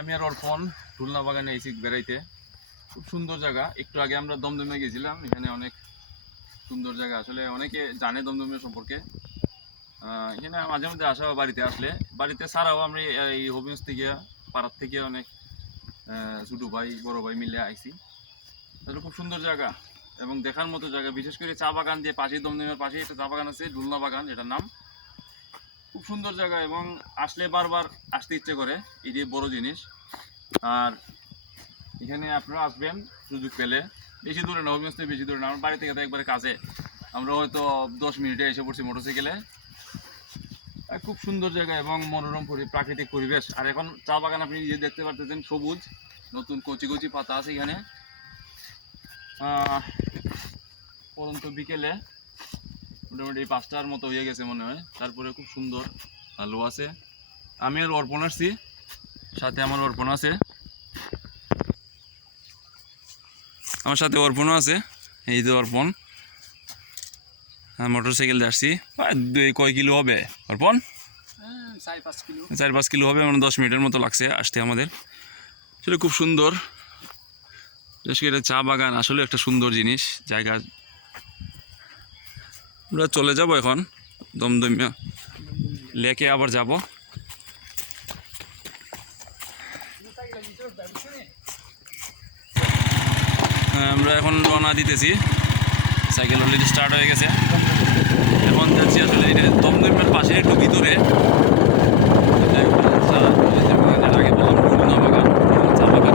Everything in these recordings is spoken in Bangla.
আমি আর অর্পণ খুলনা বাগানে এসে বেড়াইতে। খুব সুন্দর জায়গা। একটু আগে আমরা দমদমে গেছিলাম। এখানে অনেক সুন্দর জায়গা, আসলে অনেকে জানে দমদমের সম্পর্কে। এখানে মাঝে মধ্যে আসা বাড়িতে আসলে, বাড়িতে ছাড়াও আমরা এই হবিগঞ্জ থেকে, পাড়ার থেকে অনেক ছোটো ভাই বড় ভাই মিলে আইছি। তাহলে খুব সুন্দর জায়গা এবং দেখার মতো জায়গা, বিশেষ করে চা বাগান দিয়ে পাশে, দমদমের পাশে একটা চা বাগান আছে, ঢুলনা বাগান এটার নাম। খুব সুন্দর জায়গা এবং আসলে বারবার আসতে ইচ্ছে করে, এটাই বড় জিনিস। আর এখানে আপনারা আসবেন সুযোগ পেলে, বেশি দূরে না, হবিগঞ্জ থেকে বেশি দূরে না, আমার বাড়ি থেকে তো একবারে কাছে। আমরা হয়তো 10 মিনিটে এসে পড়ছি মোটরসাইকেলে। খুব সুন্দর জায়গা এবং মনোরম প্রাকৃতিক পরিবেশ। আর এখন চা বাগান আপনি নিজে দেখতে পারতেছেন, সবুজ, নতুন কচি কচি পাতা আছে এখানে। পরন্ত বিকেলে মোটামুটি 5টার মতো হয়ে গেছে মনে হয়। তারপরে খুব সুন্দর আলো আছে। আমি আর অর্পণ আসছি, সাথে আমার অর্পণ আছে, আমার সাথে অর্পণও আছে। এই যে অর্পণ, মোটরসাইকেল দিয়ে আসছি। কয় কিলো হবে অর্পণ? 4-5 কিলো হবে। মানে 10 মিনিটের মতো লাগছে আসতে আমাদের। সেটা খুব সুন্দর। বিশেষ করে চা বাগান আসলে একটা সুন্দর জিনিস জায়গা। আমরা চলে যাব এখন দমদমিয়া লেকে, আবার যাব। আমরা এখন রওনা দিতেছি, সাইকেল অলরেডি স্টার্ট হয়ে গেছে। এখন যাচ্ছি আসলে এটা দমদমের পাশে একটু ভিতরে। আগে বললাম খুলনা বাগান, চা বাগান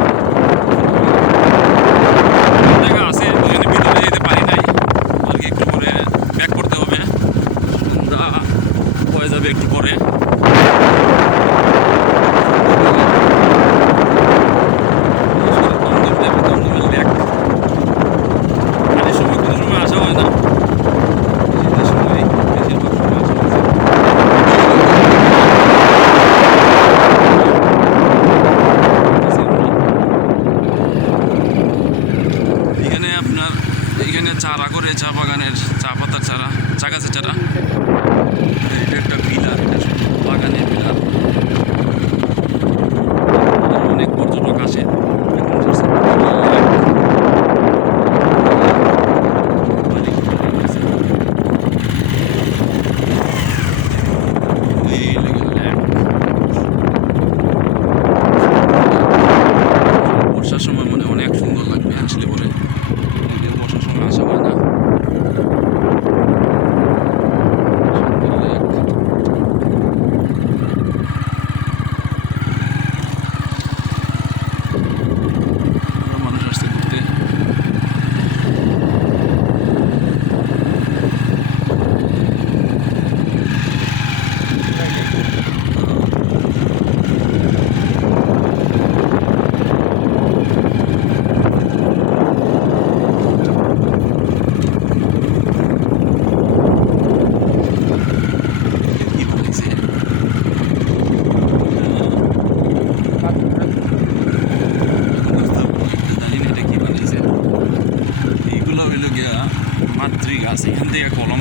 জায়গা আছে, ওখানে ভিতরে যেতে পারি নাই, আর কি একটু পরে ব্যাক করতে হবে। সন্ধ্যা হয়ে যাবে একটু পরে। চারা করে চা বাগানের চা পাতার চারা, চা গাছের চারা। এটা একটা পিলার, এটা বাগানের পিলার। অনেক পর্যটক আসে। বর্ষার সময় মানে অনেক সুন্দর লাগবে আসলে বলে, বর্ষার সময় আসা হয় না। মানুষ আসছে ঘুরতে। মাতৃ গাছ, এখান থেকে কলম